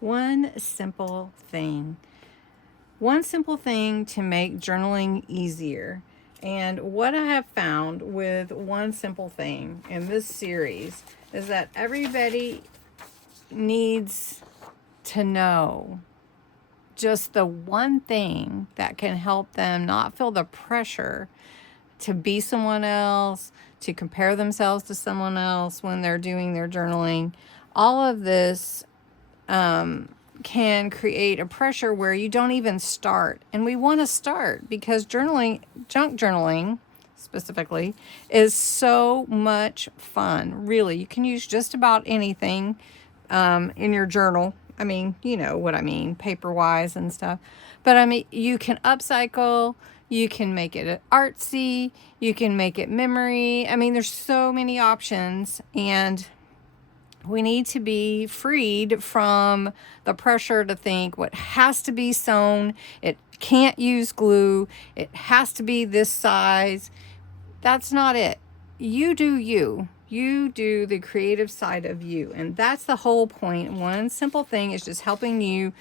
One simple thing. One simple thing to make journaling easier. And what I have found with one simple thing in this series is that everybody needs to know just the one thing that can help them not feel the pressure to be someone else, to compare themselves to someone else when they're doing their journaling. All of this can create a pressure where you don't even start. And we want to start because journaling, junk journaling specifically, is so much fun. Really, you can use just about anything in your journal. I mean, you know what I mean, paper-wise and stuff. But I mean, you can upcycle, you can make it artsy, you can make it memory. I mean, there's so many options, and we need to be freed from the pressure to think what has to be sewn, it can't use glue, it has to be this size. That's not it. You do you. You do the creative side of you. And that's the whole point. One simple thing is just helping you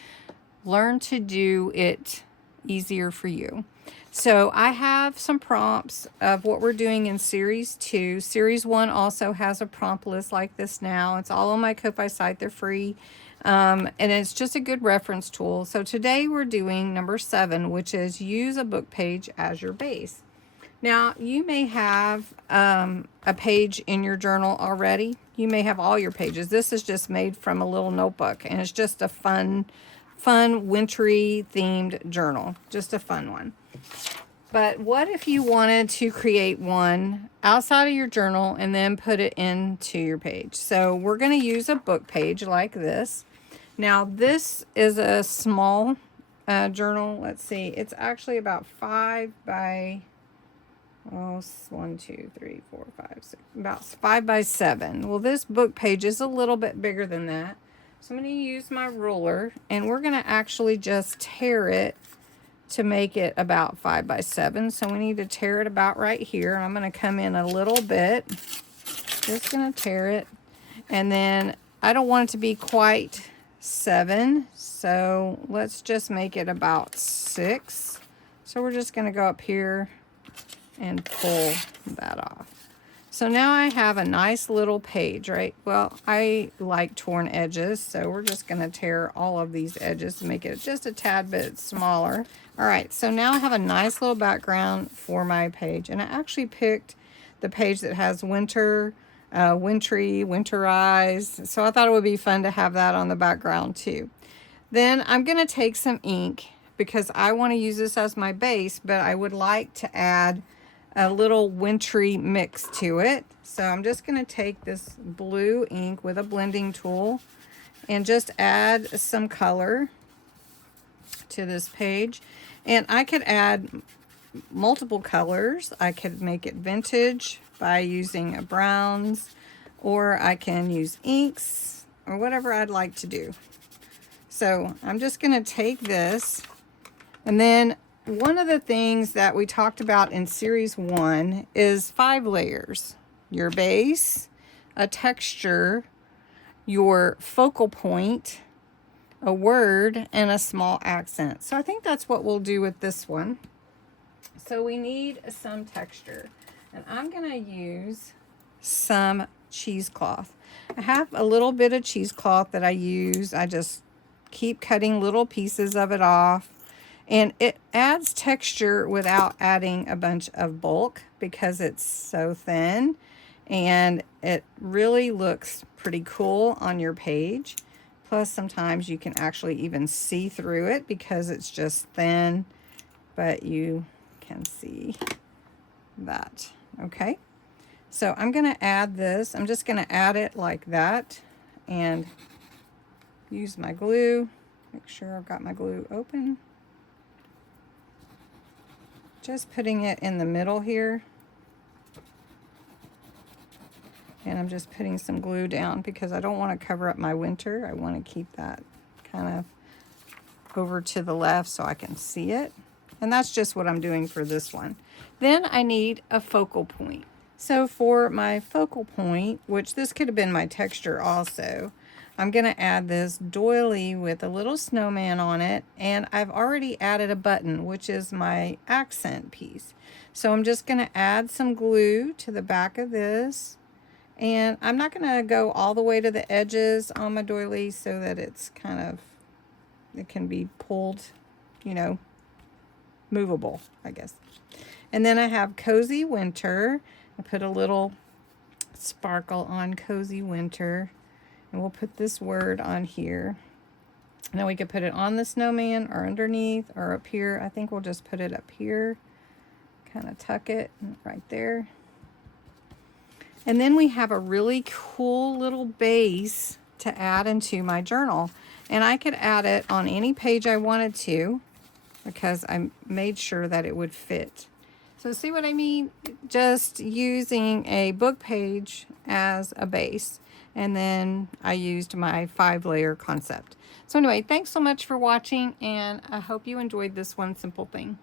learn to do it easier for you. So I have some prompts of what we're doing in Series 2. Series 1 also has a prompt list like this now. It's all on my Ko-Fi site. They're free. And it's just a good reference tool. So today we're doing number 7, which is use a book page as your base. Now, you may have a page in your journal already. You may have all your pages. This is just made from a little notebook, and it's just a fun, wintry themed journal. Just a fun one. But what if you wanted to create one outside of your journal and then put it into your page? So we're going to use a book page like this. Now, this is a small journal. Let's see. It's actually about 5 by... Oh, 1, 2, 3, 4, 5, 6, about 5 by 7. Well, this book page is a little bit bigger than that. So I'm going to use my ruler, and we're going to actually just tear it to make it about 5 by 7. So we need to tear it about right here. And I'm going to come in a little bit. Just going to tear it. And then I don't want it to be quite 7. So let's just make it about 6. So we're just going to go up here and pull that off. So now I have a nice little page, right? Well, I like torn edges, so we're just going to tear all of these edges to make it just a tad bit smaller. All right, so now I have a nice little background for my page, and I actually picked the page that has winter, wintry, winterized, so I thought it would be fun to have that on the background too. Then I'm going to take some ink because I want to use this as my base, but I would like to add a little wintry mix to it. So I'm just going to take this blue ink with a blending tool and just add some color to this page. And I could add multiple colors. I could make it vintage by using browns, or I can use inks or whatever I'd like to do. So I'm just going to take this, and then one of the things that we talked about in Series 1 is 5 layers. Your base, a texture, your focal point, a word, and a small accent. So I think that's what we'll do with this one. So we need some texture. And I'm going to use some cheesecloth. I have a little bit of cheesecloth that I use. I just keep cutting little pieces of it off. And it adds texture without adding a bunch of bulk because it's so thin. And it really looks pretty cool on your page. Plus, sometimes you can actually even see through it because it's just thin. But you can see that. Okay. So I'm going to add this. I'm just going to add it like that. And use my glue. Make sure I've got my glue open. Just putting it in the middle here. And I'm just putting some glue down because I don't want to cover up my winter. I want to keep that kind of over to the left so I can see it. And that's just what I'm doing for this one. Then I need a focal point. So for my focal point, which this could have been my texture also, I'm going to add this doily with a little snowman on it, and I've already added a button, which is my accent piece. So I'm just going to add some glue to the back of this, and I'm not going to go all the way to the edges on my doily so that it's kind of, it can be pulled, you know, movable, I guess. And then I have Cozy Winter. I put a little sparkle on Cozy Winter. And we'll put this word on here. Now we could put it on the snowman or underneath or up here. I think we'll just put it up here. Kind of tuck it right there. And then we have a really cool little base to add into my journal. And I could add it on any page I wanted to because I made sure that it would fit. So see what I mean? Just using a book page as a base. And then I used my 5-layer concept. So anyway, thanks so much for watching, and I hope you enjoyed this one simple thing.